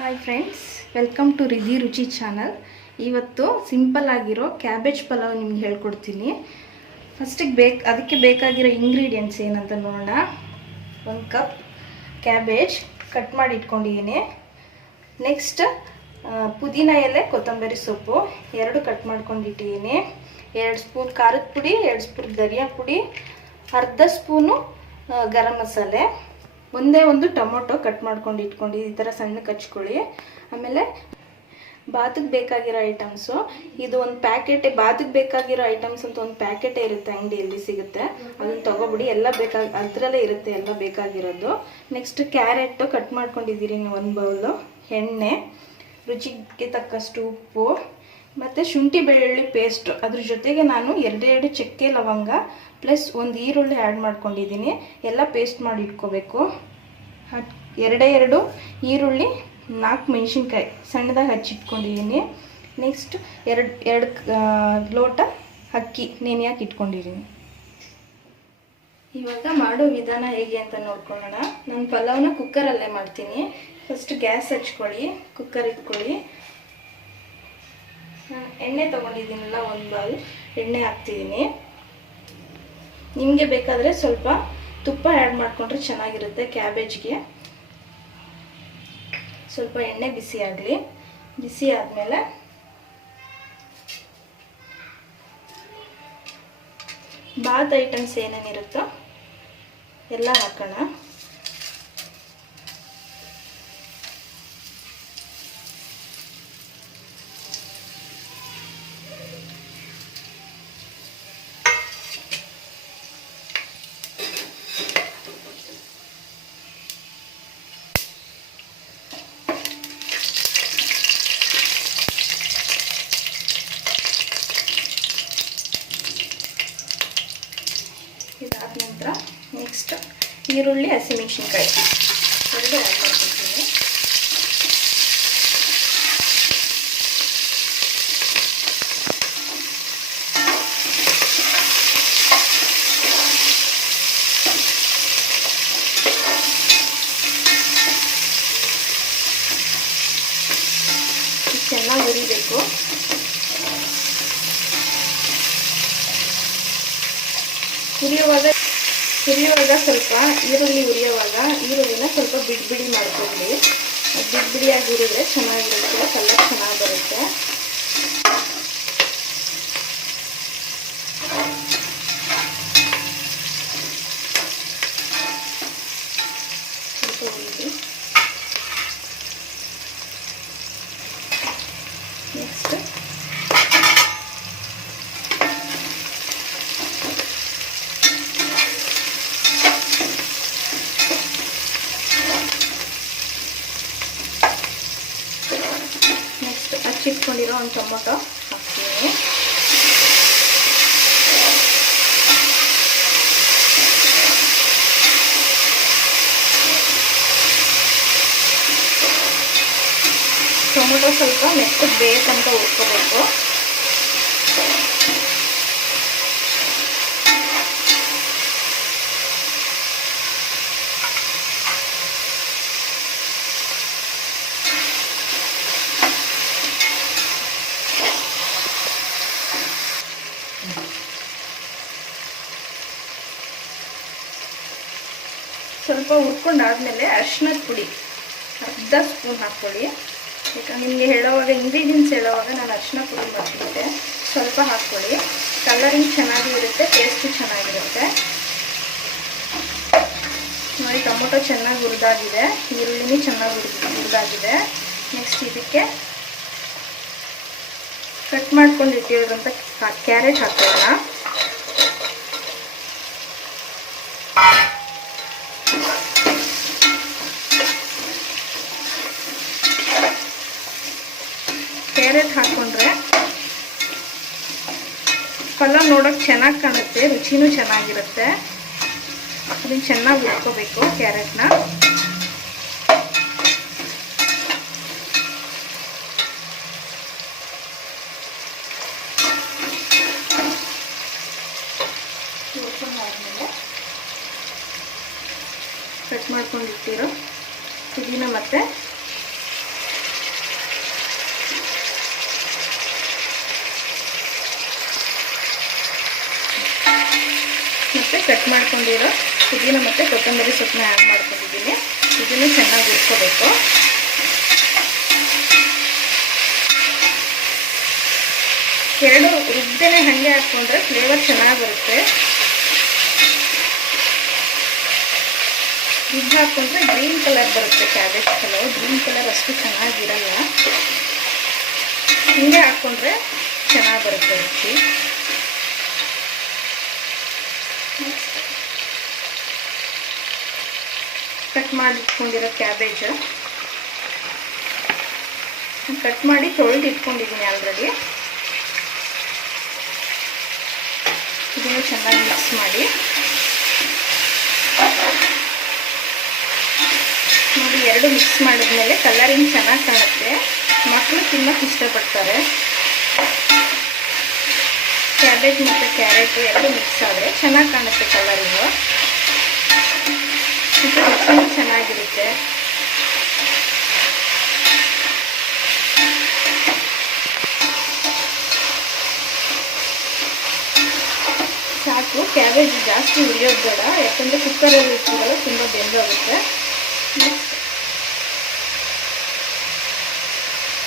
Hi friends, welcome to ರಿಧಿ ರುಚಿ channel. ಇವತ್ತು simple ಆಗಿರೋ ಕ್ಯಾಬೇಜ್ ಪಲಾವ್ ನಿಮ್ಗೆ ಹೇಳ್ಕೊಡ್ತೀನಿ. ಫಸ್ಟಿಗೆ ಅದಕ್ಕೆ ಬೇಕಾಗಿರೋ ಇಂಗ್ರೀಡಿಯೆಂಟ್ಸ್ ಏನಂತ ನೋಡೋಣ. 1 ಕಪ್ ಕ್ಯಾಬೇಜ್ ಕಟ್ ಮಾಡಿ ಇಟ್ಕೊಂಡಿದ್ದೀನಿ. ನೆಕ್ಸ್ಟ್ ಪುದೀನ ಎಲೆ, ಕೊತ್ತಂಬರಿ ಸೊಪ್ಪು 2 ಕಟ್ ಮಾಡ್ಕೊಂಡಿಟ್ಟಿದ್ದೀನಿ. 2 ಸ್ಪೂನ್ ಖಾರದ ಪುಡಿ, 2 ಸ್ಪೂನ್ ಧನಿಯಾ ಪುಡಿ, ಅರ್ಧ ಸ್ಪೂನು ಗರಂ ಮಸಾಲೆ, ಒಂದೇ ಒಂದು ಟೊಮೊಟೊ ಕಟ್ ಮಾಡ್ಕೊಂಡು ಇಟ್ಕೊಂಡು ಈ ಥರ ಸಣ್ಣಕ್ಕೆ ಹಚ್ಕೊಳ್ಳಿ. ಆಮೇಲೆ ಬಾತಿಗೆ ಬೇಕಾಗಿರೋ ಐಟಮ್ಸು, ಇದು ಒಂದು ಪ್ಯಾಕೆಟ್, ಬಾತಿಗೆ ಬೇಕಾಗಿರೋ ಐಟಮ್ಸ್ ಅಂತ ಒಂದು ಪ್ಯಾಕೆಟೇ ಇರುತ್ತೆ, ಅಂಗಡಿಯಲ್ಲಿ ಸಿಗುತ್ತೆ, ಅದನ್ನು ತೊಗೊಬಿಡಿ. ಎಲ್ಲ ಅದರಲ್ಲೇ ಇರುತ್ತೆ ಎಲ್ಲ ಬೇಕಾಗಿರೋದು. ನೆಕ್ಸ್ಟ್ ಕ್ಯಾರೆಟು ಕಟ್ ಮಾಡ್ಕೊಂಡಿದ್ದೀರಿ 1 ಬೌಲು, ಎಣ್ಣೆ, ರುಚಿಗೆ ತಕ್ಕಷ್ಟು ಉಪ್ಪು, ಮತ್ತು ಶುಂಠಿ ಬೆಳ್ಳುಳ್ಳಿ ಪೇಸ್ಟು. ಅದ್ರ ಜೊತೆಗೆ ನಾನು 2 ಚಕ್ಕೆ ಲವಂಗ ಪ್ಲಸ್ 1 ಈರುಳ್ಳಿ ಆ್ಯಡ್ ಮಾಡ್ಕೊಂಡಿದ್ದೀನಿ. ಎಲ್ಲ ಪೇಸ್ಟ್ ಮಾಡಿ ಇಟ್ಕೋಬೇಕು. 2 ಈರುಳ್ಳಿ, 4 ಮೆಣಸಿನ್ಕಾಯಿ ಸಣ್ಣದಾಗಿ ಹಚ್ಚಿಟ್ಕೊಂಡಿದ್ದೀನಿ. ನೆಕ್ಸ್ಟ್ 2 ಲೋಟ ಅಕ್ಕಿ ನೆನೆಯಾಗಿ ಇಟ್ಕೊಂಡಿದ್ದೀನಿ. ಇವಾಗ ಮಾಡೋ ವಿಧಾನ ಹೇಗೆ ಅಂತ ನೋಡ್ಕೊಳ್ಳೋಣ. ನಾನು ಪಲಾವ್ನ ಕುಕ್ಕರಲ್ಲೇ ಮಾಡ್ತೀನಿ. ಫಸ್ಟ್ ಗ್ಯಾಸ್ ಹಚ್ಕೊಳ್ಳಿ, ಕುಕ್ಕರ್ ಇಟ್ಕೊಳ್ಳಿ. ಎಣ್ಣೆ ತೊಗೊಂಡಿದ್ದೀನಲ್ಲ, 1 ಬೌಲ್ ಎಣ್ಣೆ ಹಾಕ್ತಿದ್ದೀನಿ. ನಿಮಗೆ ಬೇಕಾದರೆ ಸ್ವಲ್ಪ ತುಪ್ಪ ಆ್ಯಡ್ ಮಾಡಿಕೊಂಡ್ರೆ ಚೆನ್ನಾಗಿರುತ್ತೆ. ಕ್ಯಾಬೇಜ್ಗೆ ಸ್ವಲ್ಪ ಎಣ್ಣೆ ಬಿಸಿ ಆಗಲಿ. ಬಿಸಿ ಆದಮೇಲೆ ಬಾತ್ ಐಟಮ್ಸ್ ಏನೇನಿರುತ್ತೋ ಎಲ್ಲ ಹಾಕೋಣ. ಇದಾದ ನಂತರ ನೆಕ್ಸ್ಟ್ ಈರುಳ್ಳಿ, ಹಸಿಮೆಣಸಿನ್ಕಾಯಿ 2 ಆ್ಯಡ್ ಮಾಡ್ಕೊಳ್ತೀನಿ. ಚೆನ್ನಾಗಿ ಹುರಿಬೇಕು. ಹುರಿಯುವಾಗ ಸ್ವಲ್ಪ ಈರುಳ್ಳಿ ಹುರಿಯುವಾಗ ಈರುಳ್ಳಿನ ಸ್ವಲ್ಪ ಬಿಡಿ ಮಾಡ್ಕೊಳ್ಳಿ. ಬಿಡಿಯಾಗಿ ಹುರಿದ್ರೆ ಚೆನ್ನಾಗಿರುತ್ತೆ, ಕಲರ್ ಚೆನ್ನಾಗಿ ಬರುತ್ತೆ. ನೆಕ್ಸ್ಟ್ ಹಚ್ಚಿಟ್ಕೊಂಡಿರೋ 1 ಟೊಮೊಟೊ ಹಾಕ್ತೀನಿ. ಟೊಮೊಟೊ ಸ್ವಲ್ಪ ಮೆತ್ತಗೆ ಬೇಕಂತ ಹುರ್ಕೋಬೇಕು. ಸ್ವಲ್ಪ ಹುರ್ಕೊಂಡಾದ್ಮೇಲೆ ಅರಿಶಿಣದ ಪುಡಿ ಅರ್ಧ ಸ್ಪೂನ್ ಹಾಕ್ಕೊಳ್ಳಿ. ಯಾಕಂದ್ರೆ ನಿಮಗೆ ಹೇಳೋವಾಗ ಇಂಗ್ರೀಡಿಯೆಂಟ್ಸ್ ಹೇಳೋವಾಗ ನಾನು ಅರಿಶಿಣ ಪುಡಿ ಮಾಡಿಬಿಟ್ಟೆ. ಸ್ವಲ್ಪ ಹಾಕ್ಕೊಳ್ಳಿ, ಕಲರಿಂಗ್ ಚೆನ್ನಾಗಿ ಇರುತ್ತೆ, ಟೇಸ್ಟು ಚೆನ್ನಾಗಿರುತ್ತೆ. ನೋಡಿ, ಟೊಮೊಟೊ ಚೆನ್ನಾಗಿ ಹುರಿದಾಗಿದೆ, ಈರುಳ್ಳಿನೂ ಚೆನ್ನಾಗಿ ಹುರಿದಾಗಿದೆ. ನೆಕ್ಸ್ಟ್ ಇದಕ್ಕೆ ಕಟ್ ಮಾಡ್ಕೊಂಡು ಇಟ್ಟಿರೋಂಥ ಕ್ಯಾರೆಟ್ ಹಾಕೋಣ. ಕ್ಯಾರೆಟ್ ಹಾಕ್ಕೊಂಡ್ರೆ ಪಲಾವ್ ನೋಡೋಕೆ ಚೆನ್ನಾಗಿ ಕಾಣುತ್ತೆ, ರುಚಿನೂ ಚೆನ್ನಾಗಿರುತ್ತೆ. ಅದನ್ನು ಚೆನ್ನಾಗಿ ಹುರ್ಕೋಬೇಕು ಕ್ಯಾರೆಟ್ನ. ಹುರ್ಕೊಂಡಾದ್ಮೇಲೆ ಕಟ್ ಮಾಡ್ಕೊಂಡಿರ್ತೀರೋ ಪುದೀನ ಮತ್ತು ಮತ್ತು ಕಟ್ ಮಾಡ್ಕೊಂಡಿರೋ ಪುದೀನ ಮತ್ತು ಕೊತ್ತಂಬರಿ ಸೊಪ್ಪನ್ನ ಆ್ಯಡ್ ಮಾಡ್ಕೊಂಡಿದ್ದೀನಿ. ಇದನ್ನು ಚೆನ್ನಾಗಿ ಹುರ್ಕೋಬೇಕು. ಎರಡು ರುಬ್ದೇನೆ ಹಾಗೆ ಹಾಕ್ಕೊಂಡ್ರೆ ಫ್ಲೇವರ್ ಚೆನ್ನಾಗಿ ಬರುತ್ತೆ. ರುಬ್ಬು ಹಾಕ್ಕೊಂಡ್ರೆ ಗ್ರೀನ್ ಕಲರ್ ಬರುತ್ತೆ. ಕ್ಯಾಬೇಜ್ ಪಲಾವ್ ಗ್ರೀನ್ ಕಲರ್ ಅಷ್ಟು ಚೆನ್ನಾಗಿರಲ್ಲ. ಹಿಂಗೆ ಹಾಕ್ಕೊಂಡ್ರೆ ಚೆನ್ನಾಗಿ ಬರುತ್ತೆ ರುಚಿ. ಕಟ್ ಮಾಡಿಟ್ಕೊಂಡಿರೋ ಕ್ಯಾಬೇಜ್ ಕಟ್ ಮಾಡಿ ತೊಳೆದು ಇಟ್ಕೊಂಡಿದ್ದೀನಿ ಆಲ್ರೆಡಿ. ಇದನ್ನು ಚೆನ್ನಾಗಿ ಮಿಕ್ಸ್ ಮಾಡಿ ನೋಡಿ. ಎರಡು ಮಿಕ್ಸ್ ಮಾಡಿದ್ಮೇಲೆ ಕಲರಿಂಗ್ ಚೆನ್ನಾಗಿ ಕಾಣುತ್ತೆ. ಮಕ್ಕಳು ತಿನ್ನೋಕೆ ಇಷ್ಟಪಡ್ತಾರೆ. ಕ್ಯಾಬೇಜ್ ಮತ್ತು ಕ್ಯಾರೆಟ್ ಎರಡು ಮಿಕ್ಸ್ ಆದರೆ ಚೆನ್ನಾಗಿ ಕಾಣುತ್ತೆ ಕಲರಿಂಗು. ಮತ್ತು ರುಚಿನೂ ಚೆನ್ನಾಗಿರುತ್ತೆ. ಸಾಕು, ಕ್ಯಾಬೇಜ್ ಜಾಸ್ತಿ ಉರಿಯೋದು ಬೇಡ, ಯಾಕಂದರೆ ಕುಕ್ಕರಲ್ಲಿ ಇಟ್ಟಿರಲ್ಲ, ತುಂಬ ಬೆಂದೋಗುತ್ತೆ.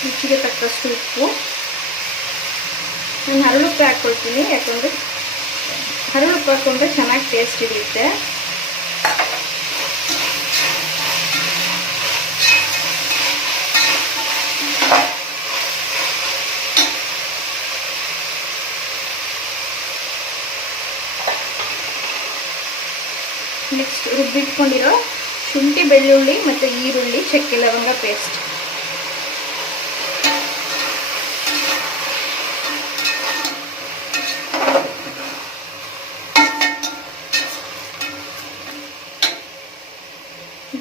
ರುಚಿಗೆ ತಕ್ಕಷ್ಟು ಉಪ್ಪು. ನಾನು ಹರಳುಪ್ಪು ಹಾಕ್ಕೊಳ್ತೀನಿ, ಯಾಕಂದರೆ ಹರಳುಪ್ಪು ಹಾಕ್ಕೊಂಡ್ರೆ ಚೆನ್ನಾಗಿ ಟೇಸ್ಟ್ ಹಿಡಿಯುತ್ತೆ. ನೆಕ್ಸ್ಟ್ ರುಬ್ಬಿಟ್ಕೊಂಡಿರೋ ಶುಂಠಿ, ಬೆಳ್ಳುಳ್ಳಿ ಮತ್ತು ಈರುಳ್ಳಿ, ಚಕ್ಕೆ ಲವಂಗ ಪೇಸ್ಟ್.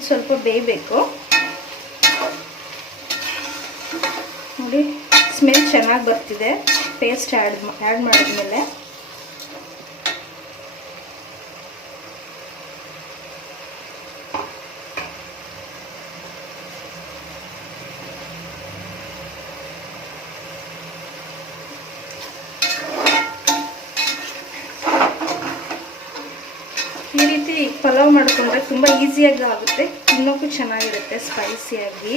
ಸ್ವಲ್ಪ ಬೇಯಬೇಕು ನೋಡಿ. ಸ್ಮೆಲ್ ಚೆನ್ನಾಗಿ ಬರ್ತಿದೆ ಪೇಸ್ಟ್ ಆ್ಯಡ್ ಮಾಡಿದ್ಮೇಲೆ. ಈ ರೀತಿ ಪಲಾವ್ ಮಾಡಿಕೊಂಡ್ರೆ ತುಂಬ ಈಸಿಯಾಗಿ ಆಗುತ್ತೆ, ತಿನ್ನೋಕ್ಕೂ ಚೆನ್ನಾಗಿರುತ್ತೆ ಸ್ಪೈಸಿಯಾಗಿ.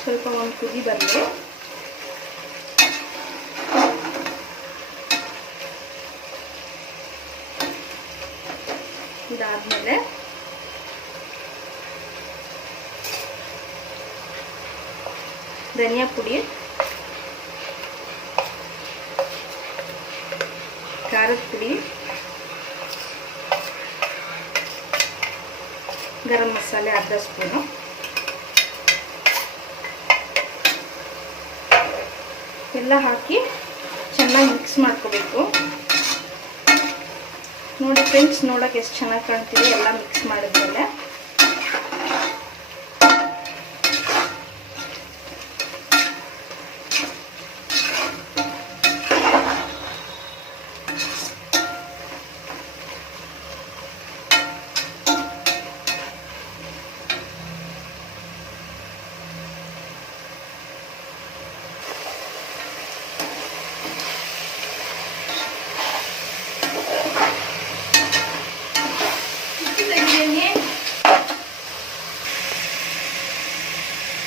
ಸ್ವಲ್ಪ ಒಂದು ಕುದಿ ಬರಲಿ. ಇದಾದ್ಮೇಲೆ ಧನಿಯಾ ಪುಡಿ, ಖಾರದ ಪುಡಿ, ಗರಂ ಮಸಾಲೆ ಅರ್ಧ ಸ್ಪೂನು, ಎಲ್ಲ ಹಾಕಿ ಚೆನ್ನಾಗಿ ಮಿಕ್ಸ್ ಮಾಡ್ಕೋಬೇಕು. ನೋಡಿ ಫ್ರೆಂಡ್ಸ್, ನೋಡೋಕೆ ಎಷ್ಟು ಚೆನ್ನಾಗಿ ಕಾಣ್ತಿದೆ ಎಲ್ಲ ಮಿಕ್ಸ್ ಮಾಡಿದ್ಮೇಲೆ.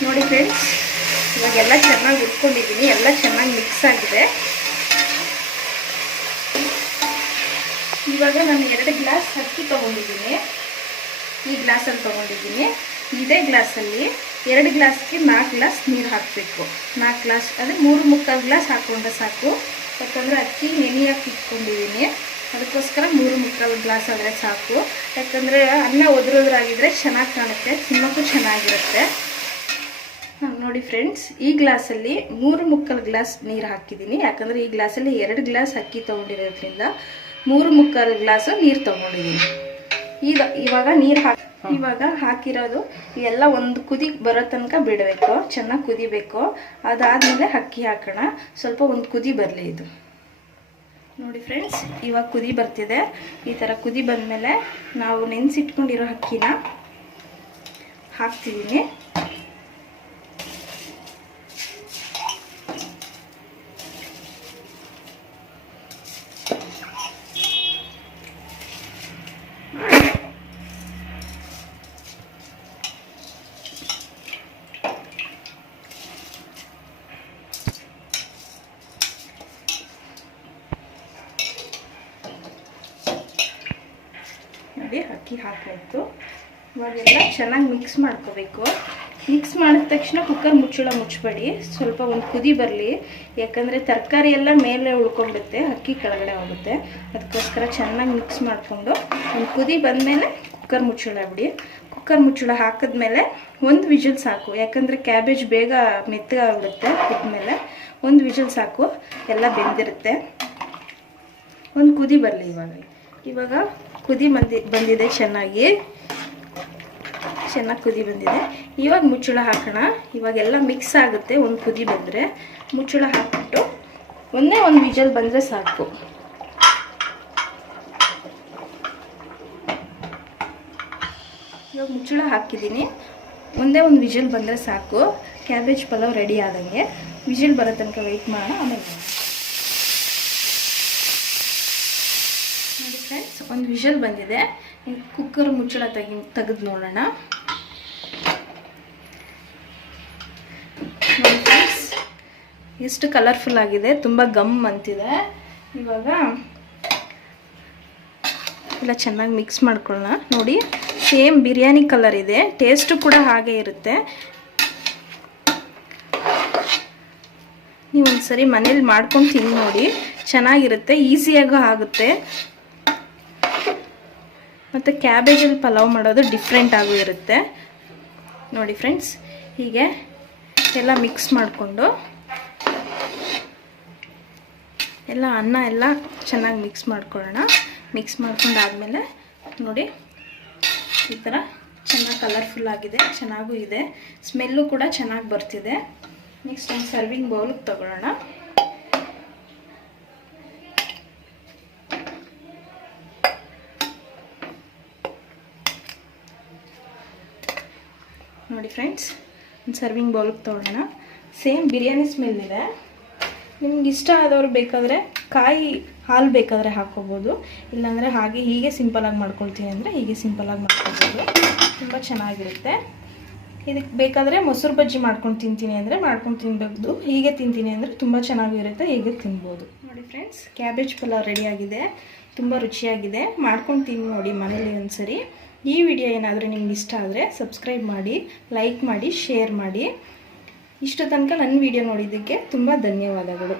ನೋಡಿ ಫ್ರೆಂಡ್ಸ್, ಇವಾಗೆಲ್ಲ ಚೆನ್ನಾಗಿ ಉಟ್ಕೊಂಡಿದ್ದೀನಿ, ಎಲ್ಲ ಚೆನ್ನಾಗಿ ಮಿಕ್ಸ್ ಆಗಿದೆ. ಇವಾಗ ನಾನು 2 ಗ್ಲಾಸ್ ಅಕ್ಕಿ ತೊಗೊಂಡಿದ್ದೀನಿ. ಈ ಗ್ಲಾಸಲ್ಲಿ ತೊಗೊಂಡಿದ್ದೀನಿ. ಇದೇ ಗ್ಲಾಸಲ್ಲಿ 2 ಗ್ಲಾಸ್ಗೆ 4 ಗ್ಲಾಸ್ ನೀರು ಹಾಕಬೇಕು. 4 ಗ್ಲಾಸ್ ಅಂದರೆ 3 ಗ್ಲಾಸ್ ಹಾಕ್ಕೊಂಡ್ರೆ ಸಾಕು. ಯಾಕಂದರೆ ಅಕ್ಕಿ ನೆನೆಯಾಗಿ ಇಟ್ಕೊಂಡಿದ್ದೀನಿ, ಅದಕ್ಕೋಸ್ಕರ 3 ಗ್ಲಾಸ್ ಆದರೆ ಸಾಕು. ಯಾಕಂದರೆ ಅನ್ನ ಒದ್ರಾಗಿದ್ದರೆ ಚೆನ್ನಾಗಿ ಕಾಣುತ್ತೆ, ತಿನ್ನೋಕ್ಕೂ ಚೆನ್ನಾಗಿರುತ್ತೆ. ನೋಡಿ ಫ್ರೆಂಡ್ಸ್, ಈ ಗ್ಲಾಸಲ್ಲಿ 3 ಗ್ಲಾಸ್ ನೀರು ಹಾಕಿದ್ದೀನಿ. ಯಾಕಂದರೆ ಈ ಗ್ಲಾಸಲ್ಲಿ 2 ಗ್ಲಾಸ್ ಅಕ್ಕಿ ತೊಗೊಂಡಿರೋದ್ರಿಂದ 3 ಗ್ಲಾಸು ನೀರು ತೊಗೊಂಡಿದ್ದೀನಿ. ಇವಾಗ ಹಾಕಿರೋದು ಎಲ್ಲ ಒಂದು ಕುದಿ ಬರೋ ತನಕ ಬಿಡಬೇಕು, ಚೆನ್ನಾಗಿ ಕುದಿಬೇಕು. ಅದಾದಮೇಲೆ ಅಕ್ಕಿ ಹಾಕೋಣ. ಸ್ವಲ್ಪ ಒಂದು ಕುದಿ ಬರಲಿ ಇದು. ನೋಡಿ ಫ್ರೆಂಡ್ಸ್, ಇವಾಗ ಕುದಿ ಬರ್ತಿದೆ. ಈ ಥರ ಕುದಿ ಬಂದಮೇಲೆ ನಾವು ನೆನೆಸಿಟ್ಕೊಂಡಿರೋ ಅಕ್ಕಿನ ಹಾಕ್ತಿದ್ದೀನಿ. ನೋಡಿ ಅಕ್ಕಿ ಹಾಕಾಯಿತು. ಇವಾಗೆಲ್ಲ ಚೆನ್ನಾಗಿ ಮಿಕ್ಸ್ ಮಾಡ್ಕೋಬೇಕು. ಮಿಕ್ಸ್ ಮಾಡಿದ ತಕ್ಷಣ ಕುಕ್ಕರ್ ಮುಚ್ಚಳ ಮುಚ್ಚಬೇಡಿ, ಸ್ವಲ್ಪ ಒಂದು ಕುದಿ ಬರಲಿ. ಯಾಕಂದರೆ ತರಕಾರಿ ಎಲ್ಲ ಮೇಲೆ ಉಳ್ಕೊಂಡುತ್ತೆ, ಅಕ್ಕಿ ಕೆಳಗಡೆ ಹೋಗುತ್ತೆ. ಅದಕ್ಕೋಸ್ಕರ ಚೆನ್ನಾಗಿ ಮಿಕ್ಸ್ ಮಾಡಿಕೊಂಡು ಒಂದು ಕುದಿ ಬಂದಮೇಲೆ ಕುಕ್ಕರ್ ಮುಚ್ಚಳ ಬಿಡಿ. ಕುಕ್ಕರ್ ಮುಚ್ಚಳ ಹಾಕಿದ್ಮೇಲೆ ಒಂದು ವಿಜಿಲ್ ಸಾಕು, ಯಾಕಂದರೆ ಕ್ಯಾಬೇಜ್ ಬೇಗ ಮೆತ್ತಗಾಗ್ಬಿಡುತ್ತೆ. ಕುಟ್ಮೇಲೆ ಒಂದು ವಿಜಿಲ್ ಸಾಕು, ಎಲ್ಲ ಬೆಂದಿರುತ್ತೆ. ಒಂದು ಕುದಿ ಬರಲಿ. ಇವಾಗ ಕುದಿ ಬಂದಿದೆ, ಚೆನ್ನಾಗಿ ಕುದಿ ಬಂದಿದೆ. ಇವಾಗ ಮುಚ್ಚಳ ಹಾಕೋಣ. ಇವಾಗೆಲ್ಲ ಮಿಕ್ಸ್ ಆಗುತ್ತೆ. ಒಂದು ಕುದಿ ಬಂದರೆ ಮುಚ್ಚಳ ಹಾಕ್ಬಿಟ್ಟು ಒಂದೇ ಒಂದು ವಿಜಲ್ ಬಂದರೆ ಸಾಕು. ಇವಾಗ ಮುಚ್ಚಳ ಹಾಕಿದ್ದೀನಿ. ಒಂದೇ ಒಂದು ವಿಜಲ್ ಬಂದರೆ ಸಾಕು. ಕ್ಯಾಬೇಜ್ ಪಲಾವ್ ರೆಡಿ ಆದಂಗೆ. ವಿಜಿಲ್ ಬರೋ ತನಕ ವೆಯ್ಟ್ ಮಾಡೋಣ. ಆಮೇಲೆ ನೋಡಿ ಫ್ರೆಂಡ್ಸ್, ಒಂದು ವಿಷಲ್ ಬಂದಿದೆ. ಕುಕ್ಕರ್ ಮುಚ್ಚಳ ತೆಗೆದು ನೋಡೋಣ. ನೋಡಿ ಫ್ರೆಂಡ್ಸ್, ಎಷ್ಟು ಕಲರ್ಫುಲ್ ಆಗಿದೆ, ತುಂಬ ಗಮ್ ಅಂತಿದೆ. ಇವಾಗ ಎಲ್ಲ ಚೆನ್ನಾಗಿ ಮಿಕ್ಸ್ ಮಾಡ್ಕೊಳ್ಳೋಣ. ನೋಡಿ, ಸೇಮ್ ಬಿರಿಯಾನಿ ಕಲರ್ ಇದೆ, ಟೇಸ್ಟು ಕೂಡ ಹಾಗೆ ಇರುತ್ತೆ. ನೀವು ಒಂದ್ಸರಿ ಮನೇಲಿ ಮಾಡ್ಕೊಂಡು ತಿಂದು ನೋಡಿ, ಚೆನ್ನಾಗಿರುತ್ತೆ, ಈಸಿಯಾಗೂ ಆಗುತ್ತೆ. ಮತ್ತು ಕ್ಯಾಬೇಜಲ್ಲಿ ಪಲಾವ್ ಮಾಡೋದು ಡಿಫ್ರೆಂಟ್ ಆಗೂ ಇರುತ್ತೆ. ನೋಡಿ ಫ್ರೆಂಡ್ಸ್, ಹೀಗೆ ಎಲ್ಲ ಮಿಕ್ಸ್ ಮಾಡಿಕೊಂಡು ಎಲ್ಲ ಅನ್ನ ಎಲ್ಲ ಚೆನ್ನಾಗಿ ಮಿಕ್ಸ್ ಮಾಡ್ಕೊಳ್ಳೋಣ. ಮಿಕ್ಸ್ ಮಾಡ್ಕೊಂಡಾದಮೇಲೆ ನೋಡಿ ಈ ಥರ ಚೆನ್ನಾಗಿ ಕಲರ್ಫುಲ್ ಆಗಿದೆ, ಚೆನ್ನಾಗೂ ಇದೆ, ಸ್ಮೆಲ್ಲು ಕೂಡ ಚೆನ್ನಾಗಿ ಬರ್ತಿದೆ. ನೆಕ್ಸ್ಟ್ ಒಂದು ಸರ್ವಿಂಗ್ ಬೌಲಿಗೆ ತಗೊಳ್ಳೋಣ. ನೋಡಿ ಫ್ರೆಂಡ್ಸ್, ಒಂದು ಸರ್ವಿಂಗ್ ಬೌಲಿಗೆ ತೊಗೊಳ್ಳೋಣ. ಸೇಮ್ ಬಿರಿಯಾನಿ ಸ್ಮೆಲ್ ಇದೆ. ನಿಮ್ಗೆ ಇಷ್ಟ ಆದವ್ರು ಬೇಕಾದರೆ ಕಾಯಿ ಹಾಲು ಬೇಕಾದರೆ ಹಾಕ್ಕೋಬೋದು, ಇಲ್ಲಾಂದರೆ ಹಾಗೆ ಹೀಗೆ ಸಿಂಪಲಾಗಿ ಮಾಡ್ಕೊಳ್ತೀನಿ ಅಂದರೆ ಹೀಗೆ ಸಿಂಪಲಾಗಿ ಮಾಡ್ಕೊಬೋದು, ತುಂಬ ಚೆನ್ನಾಗಿರುತ್ತೆ. ಇದಕ್ಕೆ ಬೇಕಾದರೆ ಮೊಸರು ಬಜ್ಜಿ ಮಾಡ್ಕೊಂಡು ತಿಂತೀನಿ ಅಂದರೆ ಮಾಡ್ಕೊಂಡು ತಿನ್ಬೋದು, ಹೀಗೆ ತಿಂತೀನಿ ಅಂದರೆ ತುಂಬ ಚೆನ್ನಾಗಿರುತ್ತೆ, ಹೀಗೆ ತಿನ್ಬೋದು. ನೋಡಿ ಫ್ರೆಂಡ್ಸ್, ಕ್ಯಾಬೇಜ್ ಪಲಾವ್ ರೆಡಿಯಾಗಿದೆ, ತುಂಬ ರುಚಿಯಾಗಿದೆ. ಮಾಡ್ಕೊಂಡು ತಿನ್ನಿ ನೋಡಿ ಮನೇಲಿ ಒಂದ್ಸರಿ. ಈ ವಿಡಿಯೋ ಏನಾದರೂ ನಿಮ್ಗೆ ಇಷ್ಟ ಆದರೆ ಸಬ್ಸ್ಕ್ರೈಬ್ ಮಾಡಿ, ಲೈಕ್ ಮಾಡಿ, ಶೇರ್ ಮಾಡಿ. ಇಷ್ಟು ತನಕ ನನ್ನ ವಿಡಿಯೋ ನೋಡಿದ್ದಕ್ಕೆ ತುಂಬ ಧನ್ಯವಾದಗಳು.